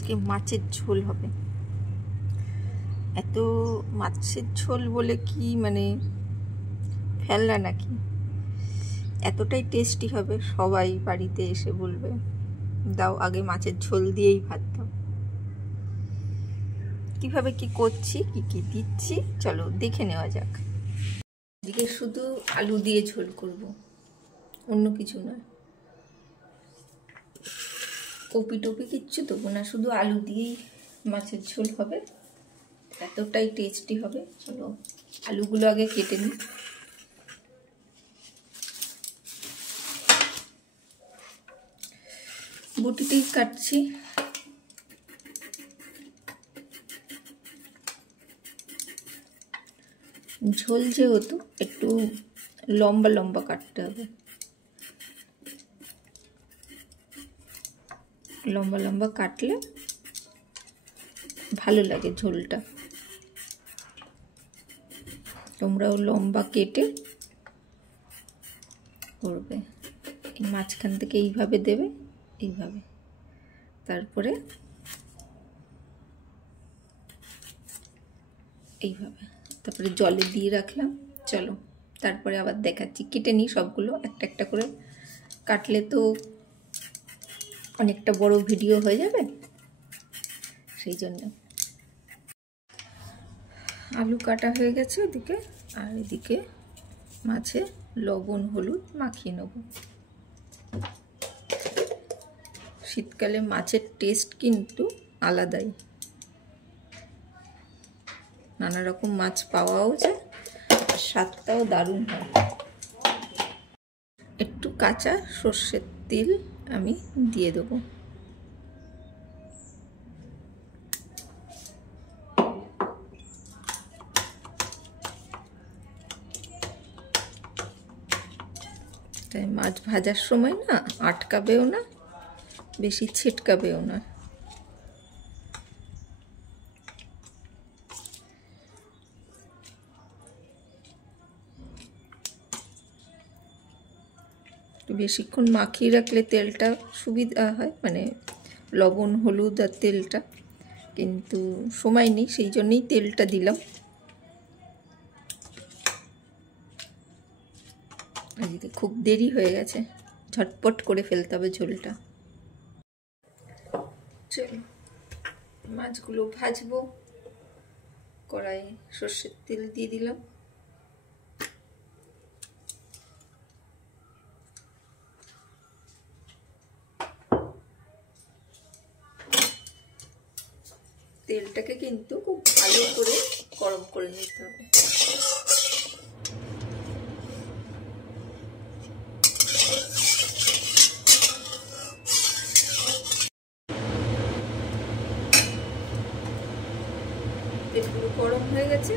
আজকে মাছের ঝোল হবে। এত মাছের ঝোল বলে কি মানে ফেলনা নাকি? এতটাই টেস্টি হবে, সবাই বাড়িতে এসে বলবে দাও আগে মাছের ঝোল দিয়েই ভাত দাও। কিভাবে কি করছি, কি কি দিচ্ছি চলো দেখে নেওয়া যাক। আজকে শুধু আলু দিয়ে ঝোল করব, অন্য কিছু নয়। কপি টপি কিচ্ছু দেবো না, শুধু আলু দিয়েই মাছের ঝোল হবে। এতটাই টেস্টি হবে। চলো আলুগুলো আগে কেটে নিই। বটিতেই কাটছি। ঝোল যেহেতু একটু লম্বা লম্বা কাটতে হবে, লম্বা লম্বা কাটলে ভালো লাগে ঝোলটা। তোমরাও লম্বা কেটে করবে। এই মাঝখান থেকে এইভাবে দেবে, এইভাবে, তারপরে এইভাবে, তারপরে জলে দিয়ে রাখলাম। চলো তারপরে আবার দেখাচ্ছি। কেটে নিই সবগুলো একটা একটা করে, কাটলে তো অনেকটা বড় ভিডিও হয়ে যাবে, সেই জন্য। আলু কাটা হয়ে গেছে ওদিকে, আর এদিকে মাছে লবণ হলুদ মাখিয়ে নেব। শীতকালে মাছের টেস্ট কিন্তু আলাদাই, নানা রকম মাছ পাওয়াও যায়, আর স্বাদটাও দারুণ হয়। একটু কাঁচা সর্ষের তেল আমি দিয়ে দেবো। তাই মাছ ভাজার সময় না আটকাবেও না, বেশি ছিটকাবেও না। বেশিক্ষণ মাখিয়ে রাখলে তেলটা সুবিধা হয়, মানে লবণ হলুদ আর তেলটা, কিন্তু সময় নেই, সেই জন্যই তেলটা দিলাম। এদিকে খুব দেরি হয়ে গেছে, ঝটপট করে ফেলতে হবে ঝোলটা। চলো মাছগুলো ভাজবো। কড়াই সর্ষের তেল দিয়ে দিলাম। তেলটাকে কিন্তু খুব ভালো করে গরম করে নিতে হবে। তেলগুলো গরম হয়ে গেছে,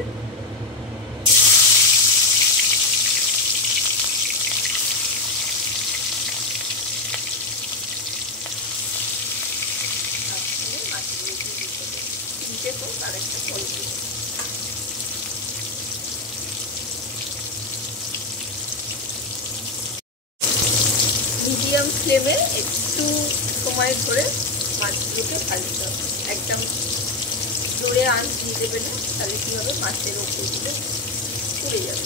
মিডিয়াম ফ্লেমে একটু সময় ধরে মাছগুলোকে ভাজতে হবে। একদম জোরে আঁচ দিয়ে দেবে না, তাহলে কি হবে মাছের ওপরগুলো পুড়ে যাবে।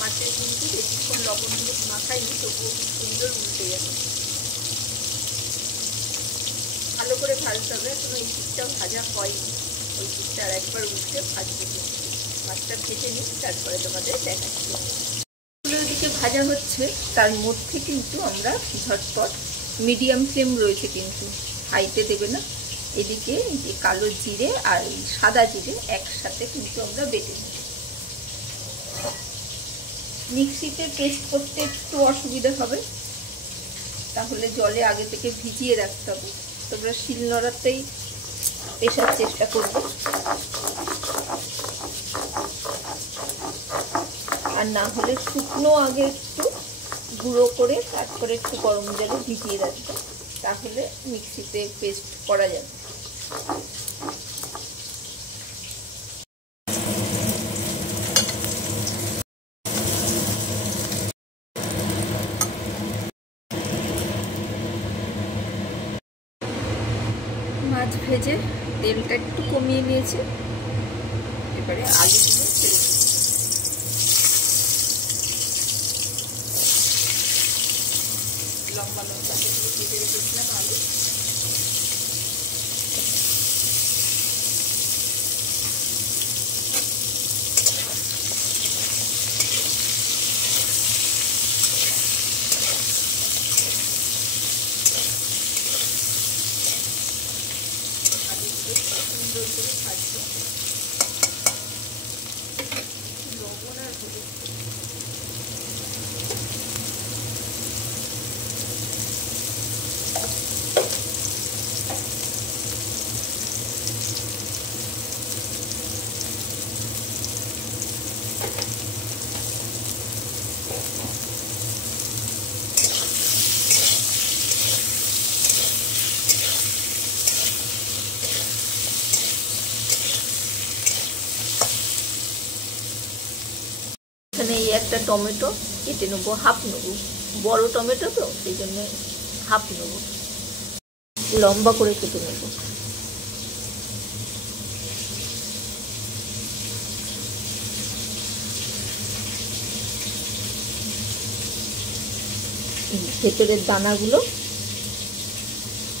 মাছের কিন্তু বেশিক্ষণ লবণ হলুদ মাখাইনি, তবুও খুব সুন্দর উল্টে যাবে। ভালো করে ভাজতে হবে, এখনো এই পিঠটা ভাজা হয়নি, ওই পিঠটা আর একবার উল্টে ভাজতে হবে। মাছটা ভেজে নিই, তারপরে তোমাদের দেখাচ্ছি। ওদিকে ভাজা হচ্ছে, তার মধ্যে কিন্তু আমরা ঝটপট, মিডিয়াম ফ্লেম রয়েছে কিন্তু হাইতে দেবে না। এদিকে যে কালো জিরে আর সাদা জিরে একসাথে কিন্তু আমরা বেটে নিই। মিক্সিতে পেস্ট করতে একটু অসুবিধা হবে, তাহলে জলে আগে থেকে ভিজিয়ে রাখতে হবে। তোমরা শিলনোড়াতেই পেশার চেষ্টা করবে, আর না হলে শুকনো আগে একটু গুঁড়ো করে তারপরে একটু গরম জলে ভিজিয়ে রাখবে, তাহলে মিক্সিতে পেস্ট করা যাবে। মাছ ভেজে তেলটা একটু কমিয়ে নিয়েছে, এবারে আলুগুলো ছেড়ে দিচ্ছি। লম্বা লম্বা যেগুলো কেটে রেখেছিলাম আলু, সুন্দর করে ভাজবো। লবণ আর হলুদ এখানে এই একটা টমেটো কেটে নেবো, হাফ নেবো, বড় টমেটো তো সেই জন্য হাফ নেবো, লম্বা করে কেটে নেব। ভেতরের দানাগুলো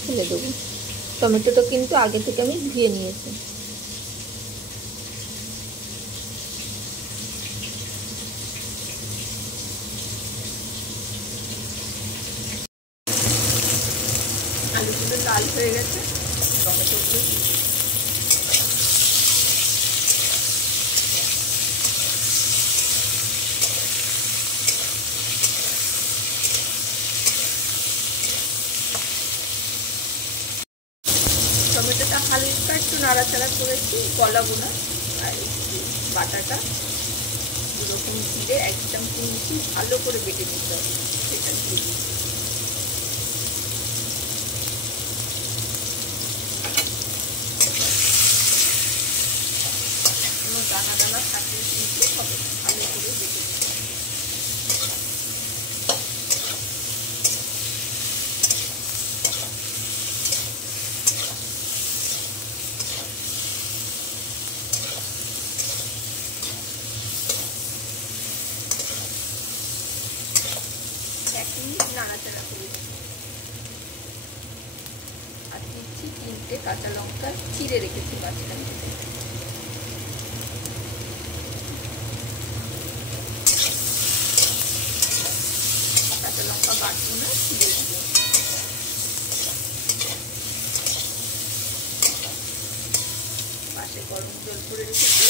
ফেলে দেবো। টমেটোটা কিন্তু আগে থেকে আমি ধুয়ে নিয়েছি। আলুগুলো লাল হয়ে গেছে, টমেটোগুলো টমেটোটা হালকা একটু নাড়াচাড়া করেছি, গলাবো না। আর বাটাটা এরকম দিলে একদম কিন্তু ভালো করে বেটে নিতে হবে, সেটা দিয়ে দিচ্ছি। কোনো দানা দানা থাকলে কিন্তু হবে, ভালো করে বেটে নিতে হবে। নাড়াচাড়া করে আর দিচ্ছি 3টে কাঁচা লঙ্কা চিড়ে রেখেছি মাঝখানে। কাঁচা লঙ্কা বাটবো না, চিড়ে দিব। পাশে গরম জল করে রেখেছি,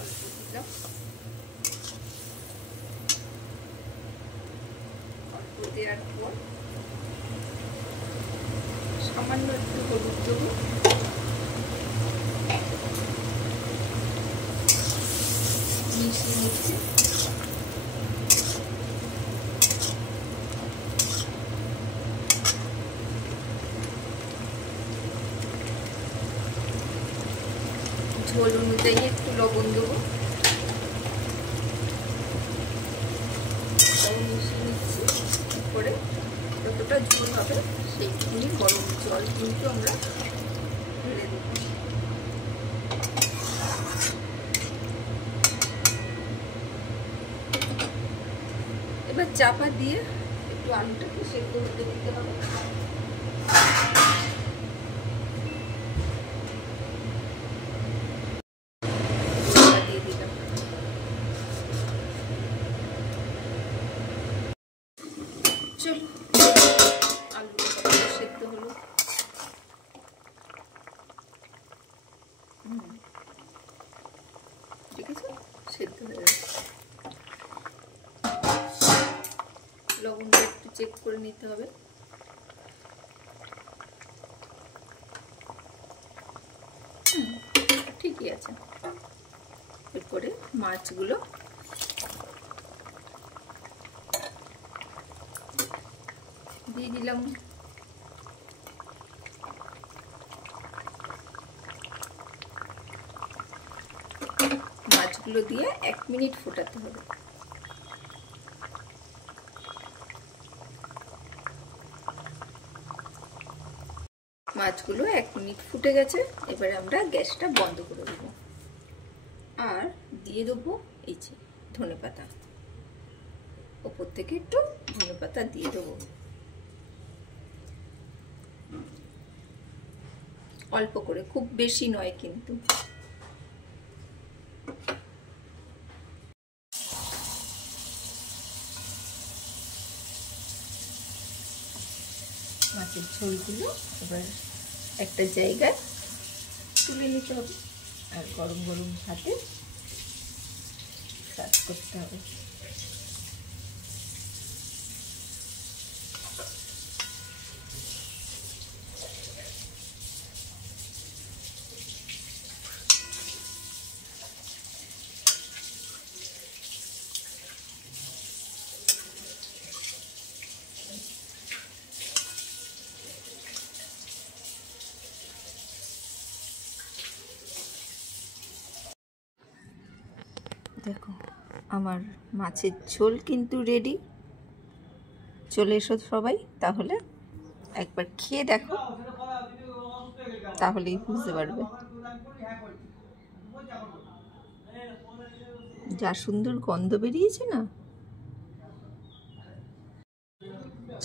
অল্প দিলাম। দেওয়ার পর সামান্য একটু হলুদ দেবো, মিশিয়ে নিচ্ছি। ঝোল অনুযায়ী একটু লবণ দেবো, মিশিয়ে নিচ্ছি। করে যতটা ঝোল হবে সেইটুকুনি গরম জল কিন্তু আমরা ঢেলে দেব। এবার চাপা দিয়ে একটু আলুটাকে সেদ্ধ হতে দিতে হবে। দিয়ে দিলাম। চলো আলুটা সেদ্ধ হলো। সেদ্ধ হয়ে গেছে। লবণটা একটু চেক করে নিতে হবে। ঠিকই আছে। এরপরে মাছগুলো দিয়ে দিলাম। মাছগুলো দিয়ে 1 মিনিট ফোটাতে হবে। মাছগুলো 1 মিনিট ফুটে গেছে। এবারে আমরা গ্যাসটা বন্ধ করে দেবো আর দিয়ে দেবো এই যে ধনেপাতা। ওপর থেকে একটু ধনেপাতা দিয়ে দেবো, অল্প করে, খুব বেশি নয় কিন্তু। মাছের ঝোলগুলো এবার একটা জায়গায় তুলে নিতে হবে আর গরম গরম ভাতে সার্ভ করতে হবে। দেখো আমার মাছের ঝোল কিন্তু রেডি। চলে এসো সবাই, তাহলে একবার খেয়ে দেখো, তাহলেই বুঝতে পারবে। যা সুন্দর গন্ধ বেরিয়েছে না।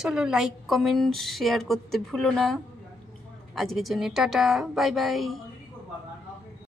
চলো লাইক কমেন্ট শেয়ার করতে ভুলো না। আজকের জন্য টাটা, বাই বাই।